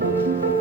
Thank you.